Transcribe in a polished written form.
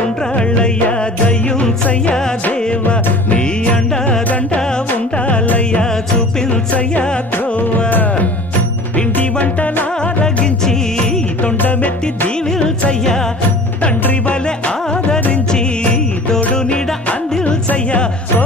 ఉండ్రాళ్ళయ్యా దయ్యుంచయ్యా దేవ నీ అండాదండ ఉండాలయ్యా చూపించయ్యా త్రోవ ఇంటి వంటలారగించి తొండమెత్తి దీవిల్చయ్యా తండ్రి వలె ఆదరించి తోడు నీడ అందిల్చయ్యా ఓ